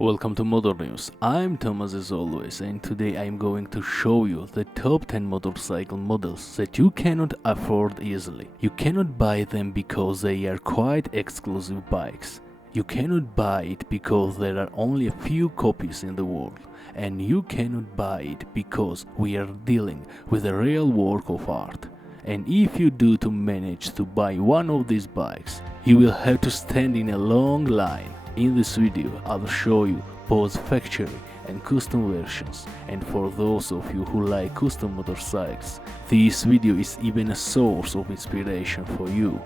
Welcome to Motor News. I'm Thomas as always, and today I'm going to show you the top 10 motorcycle models that you cannot afford easily. You cannot buy them because they are quite exclusive bikes. You cannot buy it because there are only a few copies in the world. And you cannot buy it because we are dealing with a real work of art. And if you do to manage to buy one of these bikes, you will have to stand in a long line. In this video, I'll show you both factory and custom versions, and for those of you who like custom motorcycles, this video is even a source of inspiration for you.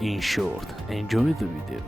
In short, enjoy the video.